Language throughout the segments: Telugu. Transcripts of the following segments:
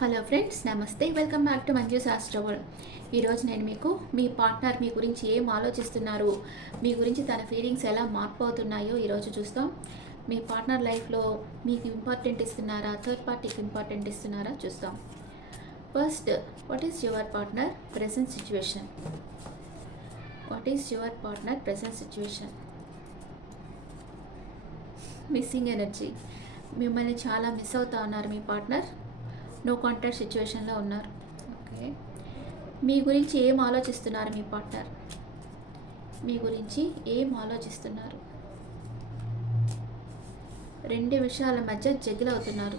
హలో ఫ్రెండ్స్ నమస్తే. వెల్కమ్ బ్యాక్ టు మంజు శాస్త్రవల్ ఈరోజు నేను మీకు మీ పార్ట్నర్ మీ గురించి ఏం ఆలోచిస్తున్నారు? మీ గురించి తన ఫీలింగ్స్ ఎలా మార్పు అవుతున్నాయో ఈరోజు చూస్తాం. మీ పార్ట్నర్ లైఫ్లో మీకు ఇంపార్టెంట్ ఇస్తున్నారా? థర్డ్ పార్టీకి ఇంపార్టెంట్ ఇస్తున్నారా? చూస్తాం. First what is your partner present situation what is your partner present situation missing energy మిమ్మల్ని చాలా మిస్ అవుతా ఉన్నారు మీ పార్ట్నర్ నో కాంటాక్ట్ సిచ్యువేషన్లో ఉన్నారు. ఓకే. మీ గురించి ఏం ఆలోచిస్తున్నారు మీ పార్ట్నర్ మీ గురించి ఏం ఆలోచిస్తున్నారు? రెండు విషయాల మధ్య జగిల్ అవుతున్నారు.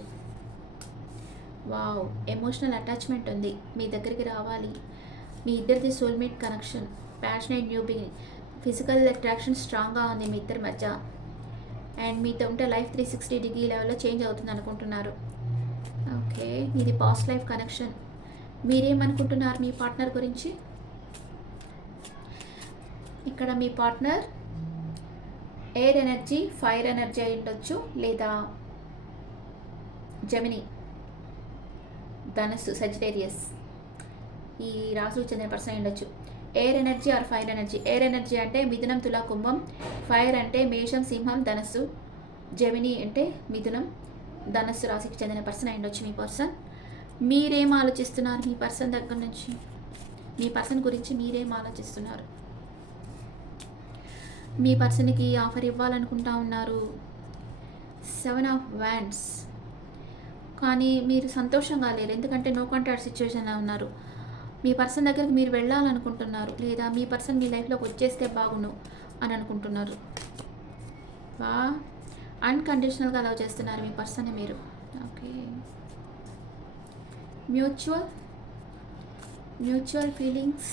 వావ్ ఎమోషనల్ అటాచ్మెంట్ ఉంది. మీ దగ్గరికి రావాలి. మీ ఇద్దరిది soulmate connection passionate new beginning physical attraction స్ట్రాంగ్గా ఉంది మీ ఇద్దరి మధ్య. అండ్ మీతో ఉంటే లైఫ్ త్రీ సిక్స్టీ డిగ్రీ లెవెల్లో చేంజ్ అవుతుంది అనుకుంటున్నారు. ఓకే ఇది పాస్ట్ లైఫ్ కనెక్షన్ మీరేమనుకుంటున్నారు మీ పార్ట్నర్ గురించి? ఇక్కడ మీ partner air energy fire energy అయి ఉండొచ్చు లేదా జమిని ధనస్సు సజిటేరియస్ ఈ రాసులు చెందిన పర్సన్ అయి ఉండొచ్చు. Air energy or fire energy air energy అంటే మిథునం తులా కుంభం ఫైర్ అంటే మేషం సింహం ధనస్సు జమిని అంటే మిథునం. ధనస్సు రాశికి చెందిన పర్సన్ అయి ఉండొచ్చు మీ పర్సన్ మీరేం ఆలోచిస్తున్నారు మీ పర్సన్ దగ్గర నుంచి? మీ పర్సన్ గురించి మీరేం ఆలోచిస్తున్నారు? మీ పర్సన్కి ఆఫర్ ఇవ్వాలనుకుంటా ఉన్నారు. సెవెన్ ఆఫ్ వ్యాండ్స్ కానీ మీరు సంతోషంగా లేరు. ఎందుకంటే నో కాంటాక్ట్ సిచ్యువేషన్లో ఉన్నారు. మీ పర్సన్ దగ్గరికి మీరు వెళ్ళాలనుకుంటున్నారు. లేదా మీ పర్సన్ మీ లైఫ్లోకి వచ్చేస్తే బాగును అని అనుకుంటున్నారు. వా అన్కండిషనల్గా అలవ్ చేస్తున్నారు మీ పర్సన్ని మీరు. Okay mutual mutual feelings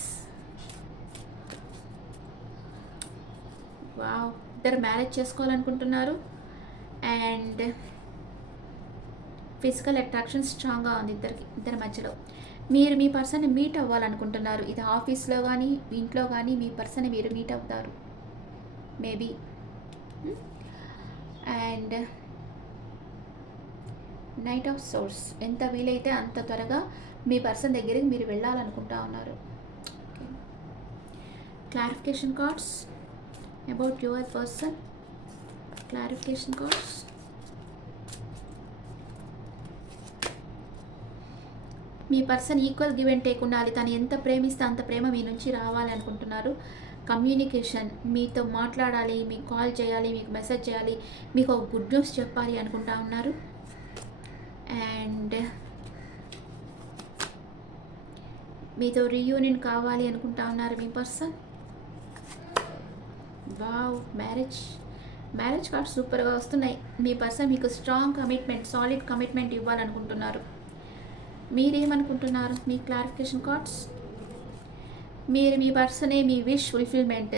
wow ఇద్దరు మ్యారేజ్ చేసుకోవాలనుకుంటున్నారు. అండ్ ఫిజికల్ అట్రాక్షన్ స్ట్రాంగ్గా ఉంది ఇద్దరికి ఇద్దరి మధ్యలో. మీరు మీ పర్సన్ని మీట్ అవ్వాలనుకుంటున్నారు. ఇది ఆఫీస్లో కానీ ఇంట్లో కానీ మీ పర్సన్ మీరు మీట్ అవుతారు. Maybe and night of source. ఎంత వీలైతే అంత త్వరగా మీ పర్సన్ దగ్గరికి మీరు వెళ్ళాలనుకుంటా ఉన్నారు. Clarification cards about your person clarification cards me person equal give and take ఉండాలి. తను ఎంత ప్రేమిస్తే అంత ప్రేమ మీ నుంచి రావాలి అనుకుంటున్నారు కమ్యూనికేషన్. మీతో మాట్లాడాలి మీకు కాల్ చేయాలి మీకు మెసేజ్ చేయాలి మీకు ఒక గుడ్ న్యూస్ చెప్పాలి అనుకుంటా ఉన్నారు. అండ్ మీతో రీయూనియన్ కావాలి అనుకుంటా ఉన్నారు మీ person. Wow marriage. Marriage cards సూపర్గా వస్తున్నాయి. మీ పర్సన్ మీకు స్ట్రాంగ్ కమిట్మెంట్ సాలిడ్ కమిట్మెంట్ ఇవ్వాలనుకుంటున్నారు. మీరేమనుకుంటున్నారు? మీ క్లారిఫికేషన్ కార్డ్స్? మీరు మీ పర్సనే మీ విష్ ఫుల్ఫిల్మెంట్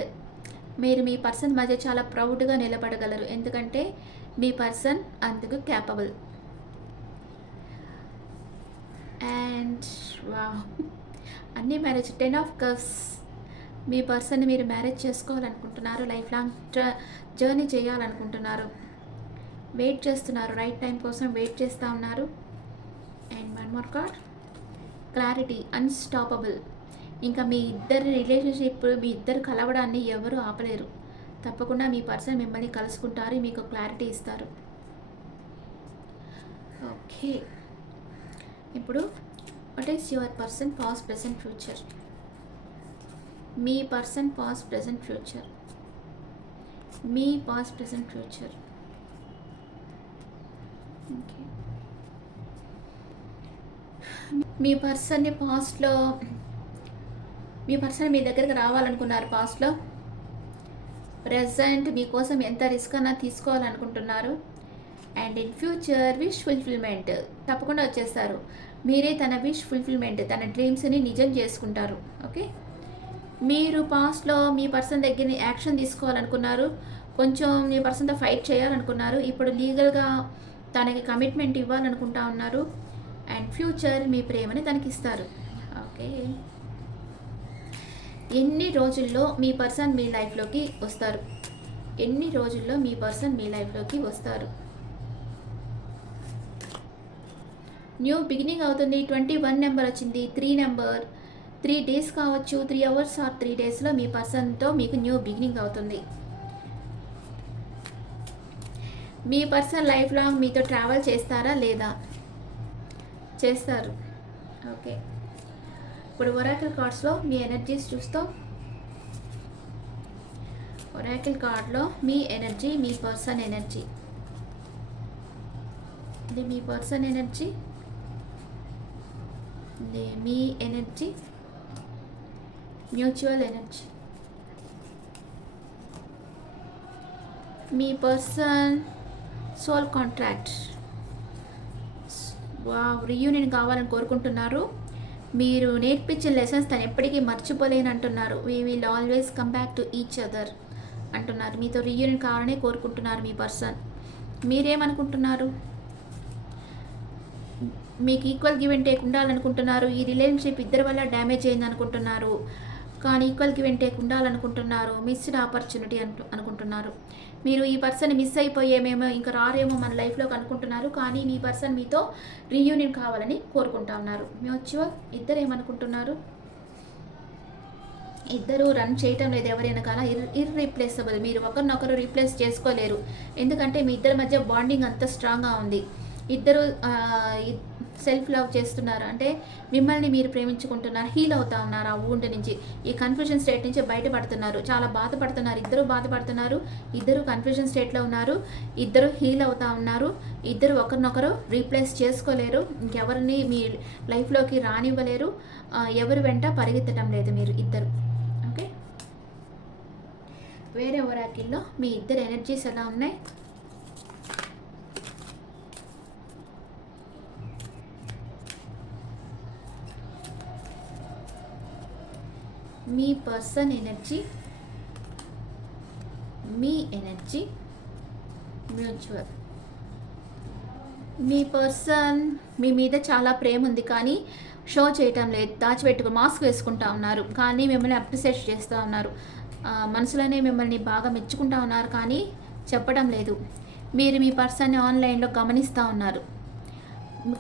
మీరు మీ పర్సన్ మధ్య చాలా ప్రౌడ్గా నిలబడగలరు. ఎందుకంటే మీ పర్సన్ అందుకు క్యాపబుల్ అండ్ వా అన్ని మ్యారేజ్ టెన్ ఆఫ్ కర్స్ మీ పర్సన్ని మీరు మ్యారేజ్ చేసుకోవాలనుకుంటున్నారు. లైఫ్ లాంగ్ జర్నీ చేయాలనుకుంటున్నారు. వెయిట్ చేస్తున్నారు. రైట్ టైం కోసం వెయిట్ చేస్తూ ఉన్నారు. And one more card clarity unstoppable ఇంకా మీ ఇద్దరి రిలేషన్షిప్ మీ ఇద్దరు కలవడాన్ని ఎవరు ఆపలేరు. తప్పకుండా మీ పర్సన్ మిమ్మల్ని కలుసుకుంటారు మీకు క్లారిటీ ఇస్తారు. ఓకే ఇప్పుడు what is your person past present future me person past present future మీ పాస్ ప్రెసెంట్ ఫ్యూచర్ ఓకే మీ పర్సన్ని పాస్ట్లో మీ పర్సన్ మీ దగ్గరికి రావాలనుకున్నారు పాస్ట్లో ప్రజెంట్ మీకోసం ఎంత రిస్క్ అన్నా తీసుకోవాలనుకుంటున్నారు. And in future wish fulfilment తప్పకుండా వచ్చేస్తారు. మీరే తన విష్ ఫుల్ఫిల్మెంట్ తన డ్రీమ్స్ని నిజం చేసుకుంటారు. ఓకే? మీరు పాస్ట్లో మీ పర్సన్ దగ్గర యాక్షన్ తీసుకోవాలనుకున్నారు. కొంచెం మీ పర్సన్తో ఫైట్ చేయాలనుకున్నారు. ఇప్పుడు లీగల్గా తనకి కమిట్మెంట్ ఇవ్వాలనుకుంటా ఉన్నారు. అండ్ ఫ్యూచర్ మీ ప్రేమని తనకిస్తారు. ఓకే? ఎన్ని రోజుల్లో మీ పర్సన్ మీ లైఫ్లోకి వస్తారు? ఎన్ని రోజుల్లో మీ పర్సన్ మీ లైఫ్లోకి వస్తారు? న్యూ బిగినింగ్ అవుతుంది. ట్వంటీ వన్ నెంబర్ వచ్చింది. Three number. త్రీ డేస్ కావచ్చు. త్రీ అవర్స్ ఆర్ త్రీ డేస్లో మీ పర్సన్తో మీకు న్యూ బిగినింగ్ అవుతుంది. మీ పర్సన్ లైఫ్ లాంగ్ మీతో ట్రావెల్ చేస్తారా లేదా? చేస్తారు. ఓకే. ఇప్పుడు ఒరాకిల్ కార్డ్స్లో మీ ఎనర్జీస్ చూస్తాం. ఒరాకిల్ కార్డ్లో మీ ఎనర్జీ మీ పర్సన్ ఎనర్జీ ఇది మీ పర్సన్ ఎనర్జీ ఇది మీ ఎనర్జీ మ్యూచువల్ ఎనర్జీ మీ పర్సన్ సోల్ కాంట్రాక్ట్ రియూనియన్ కావాలని కోరుకుంటున్నారు. మీరు నేర్పించిన లెసన్స్ తను ఎప్పటికీ మర్చిపోలేని అంటున్నారు we will always come back to each other అంటున్నారు. మీతో రీయూనియన్ కావాలనే కోరుకుంటున్నారు మీ పర్సన్ మీరేమనుకుంటున్నారు? మీకు ఈక్వల్ గివ్ అండ్ టేక్ ఉండాలనుకుంటున్నారు. ఈ రిలేషన్షిప్ ఇద్దరి వల్ల డ్యామేజ్ అయింది అనుకుంటున్నారు కానీ ఈక్వల్ గివ్ టేక్ ఉండాలనుకుంటున్నారు మిస్డ్ ఆపర్చునిటీ అంటు అనుకుంటున్నారు. మీరు ఈ పర్సన్ మిస్ అయిపోయేమేమో ఇంకా రారేమో మన లైఫ్లోకి అనుకుంటున్నారు కానీ మీ పర్సన్ మీతో రీయూనియన్ కావాలని కోరుకుంటా ఉన్నారు. మ్యూచువల్ ఇద్దరు ఏమనుకుంటున్నారు? ఇద్దరు రన్ చేయటం లేదు ఎవరైనా కానీ ఇర్ ఇర్రీప్లేసబుల్. మీరు ఒకరినొకరు రీప్లేస్ చేసుకోలేరు. ఎందుకంటే మీ ఇద్దరి మధ్య బాండింగ్ అంత స్ట్రాంగ్గా ఉంది. ఇద్దరు సెల్ఫ్ లవ్ చేస్తున్నారు. అంటే మిమ్మల్ని మీరు ప్రేమించుకుంటున్నారు హీల్ అవుతా ఉన్నారు ఆ ఊంట నుంచి. ఈ కన్ఫ్యూజన్ స్టేట్ నుంచి బయటపడుతున్నారు. చాలా బాధపడుతున్నారు. ఇద్దరు బాధపడుతున్నారు. ఇద్దరు కన్ఫ్యూజన్ స్టేట్లో ఉన్నారు. ఇద్దరు హీల్ అవుతా ఉన్నారు. ఇద్దరు ఒకరినొకరు రీప్లేస్ చేసుకోలేరు. ఇంకెవరిని మీ లైఫ్లోకి రానివ్వలేరు. ఎవరు వెంట పరిగెత్తడం లేదు మీరు ఇద్దరు. ఓకే? వేరే ఓరాకిల్లో మీ ఇద్దరు ఎనర్జీస్ ఎలా ఉన్నాయి? మీ పర్సన్ ఎనర్జీ మీ ఎనర్జీ మ్యూచువల్. మీ పర్సన్ మీ మీద చాలా ప్రేమ ఉంది కానీ షో చేయటం లేదు దాచిపెట్టుకు మాస్క్ వేసుకుంటా ఉన్నారు. కానీ మిమ్మల్ని అప్రిషియేట్ చేస్తూ ఉన్నారు. మనసులోనే మిమ్మల్ని బాగా మెచ్చుకుంటా ఉన్నారు కానీ చెప్పడం లేదు. మీరు మీ పర్సన్ని ఆన్లైన్లో గమనిస్తూ ఉన్నారు.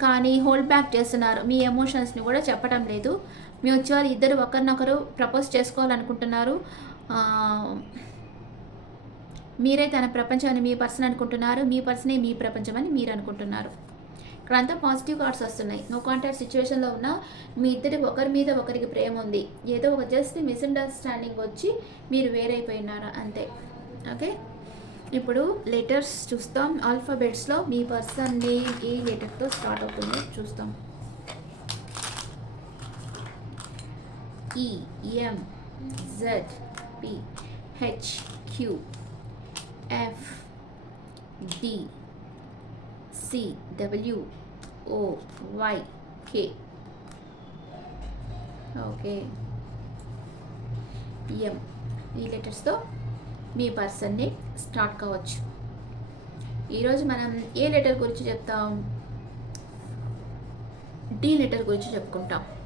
కానీ హోల్డ్ బ్యాక్ చేస్తున్నారు. మీ ఎమోషన్స్ని కూడా చెప్పడం లేదు. మ్యూచువల్ ఇద్దరు ఒకరినొకరు ప్రపోజ్ చేసుకోవాలనుకుంటున్నారు. మీరే తన ప్రపంచాన్ని మీ పర్సన్ అనుకుంటున్నారు. మీ పర్సనే మీ ప్రపంచం అని మీరు అనుకుంటున్నారు. ఇక్కడ అంతా పాజిటివ్ కార్డ్స్ వస్తున్నాయి. నో కాంటాక్ట్ సిచ్యువేషన్లో ఉన్న మీ ఇద్దరికి ఒకరి మీద ఒకరికి ప్రేమ ఉంది. ఏదో ఒక జస్ట్ మిస్అండర్స్టాండింగ్ వచ్చి మీరు వేరైపోయినారా అంతే. ఓకే? ఇప్పుడు లెటర్స్ చూస్తాం. ఆల్ఫాబెట్స్లో మీ పర్సన్ నేమ్ ఏ లెటర్తో స్టార్ట్ అవుతుందో చూస్తాం. ఈ M Z P H Q F D C W O Y K okay M E లెటర్స్తో మీ పర్సన్ని స్టార్ట్ కావచ్చు. ఈరోజు మనం ఏ లెటర్ గురించి చెప్తాం? డి లెటర్ గురించి చెప్పుకుంటాం.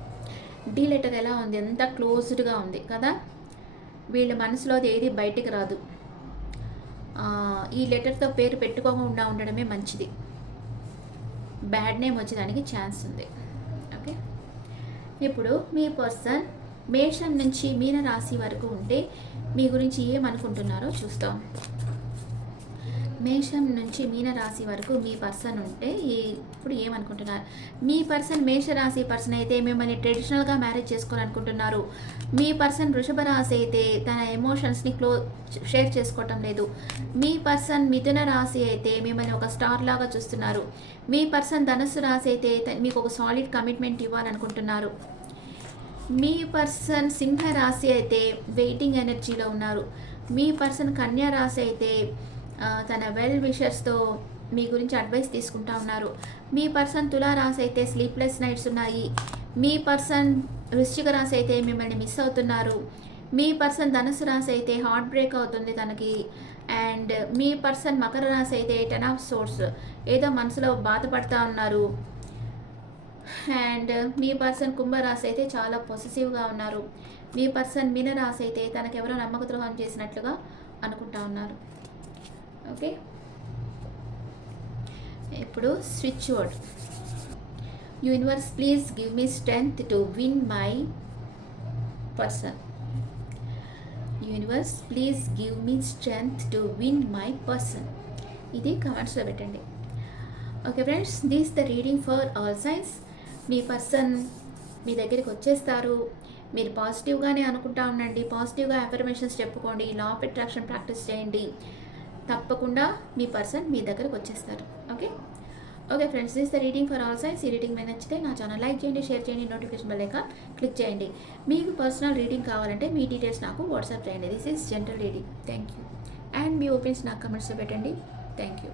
డి లెటర్ ఎలా ఉంది? ఎంత క్లోజ్డ్గా ఉంది? కదా? వీళ్ళ మనసులోది ఏది బయటికి రాదు. ఈ లెటర్తో పేరు పెట్టుకోకుండా ఉండడమే మంచిది. బ్యాడ్ నేమ్ వచ్చేదానికి ఛాన్స్ ఉంది. ఓకే? ఇప్పుడు మీ పర్సన్ మేషం నుంచి మీన రాశి వరకు ఉంటే మీ గురించి ఏమనుకుంటున్నారో చూస్తాం. మేషం నుంచి మీన రాశి వరకు మీ పర్సన్ ఉంటే ఇప్పుడు ఏమనుకుంటున్నారు? మీ పర్సన్ మేష రాశి పర్సన్ అయితే మిమ్మల్ని ట్రెడిషనల్గా మ్యారేజ్ చేసుకోవాలనుకుంటున్నారు. మీ పర్సన్ వృషభ రాశి అయితే తన ఎమోషన్స్ని క్లో షేర్ చేసుకోవటం లేదు. మీ పర్సన్ మిథున రాశి అయితే మిమ్మల్ని ఒక స్టార్ లాగా చూస్తున్నారు. మీ పర్సన్ ధనస్సు రాశి అయితే మీకు ఒక సాలిడ్ కమిట్మెంట్ ఇవ్వాలనుకుంటున్నారు. మీ పర్సన్ సింహ రాశి అయితే వెయిటింగ్ ఎనర్జీలో ఉన్నారు. మీ పర్సన్ కన్యా రాశి అయితే తన వెల్ విషర్స్తో మీ గురించి అడ్వైస్ తీసుకుంటా ఉన్నారు. మీ పర్సన్ తులా రాశి అయితే స్లీప్లెస్ నైట్స్ ఉన్నాయి. మీ పర్సన్ వృశ్చిక రాశి అయితే మిమ్మల్ని మిస్ అవుతున్నారు. మీ పర్సన్ ధనుసు రాశి అయితే హార్ట్ బ్రేక్ అవుతుంది తనకి. అండ్ మీ పర్సన్ మకర రాశి అయితే టెన్ ఆఫ్ సోర్స్ ఏదో మనసులో బాధపడతా ఉన్నారు. అండ్ మీ పర్సన్ కుంభరాశి అయితే చాలా పొసెసివ్గా ఉన్నారు. మీ పర్సన్ మీనరాశి అయితే తనకెవరో నమ్మక ద్రోహం చేసినట్లుగా అనుకుంటా ఉన్నారు. ఓకే? ఇప్పుడు switch word. Universe please give me strength to win my person. Universe please give me strength to win my person. ఇది కమెంట్స్లో పెట్టండి. Okay friends this the reading for all signs. Me person మీ దగ్గరికి వచ్చేస్తారు. మీరు పాజిటివ్గానే అనుకుంటా ఉండండి. పాజిటివ్గా అఫర్మేషన్స్ చెప్పుకోండి. లా ఆఫ్ అట్రాక్షన్ ప్రాక్టీస్ చేయండి. తప్పకుండా మీ పర్సన్ మీ దగ్గరకు వచ్చేస్తారు. Okay? Okay friends this the reading for all signs ఈ రీడింగ్ మీద నచ్చితే నా ఛానల్ లైక్ చేయండి షేర్ చేయండి నోటిఫికేషన్ బెల్ ఐకాన్ క్లిక్ చేయండి. మీకు పర్సనల్ రీడింగ్ కావాలంటే మీ డీటెయిల్స్ నాకు వాట్సాప్ చేయండి. This is general reading. Thank you and me opinions నాకు కమెంట్స్లో పెట్టండి. Thank you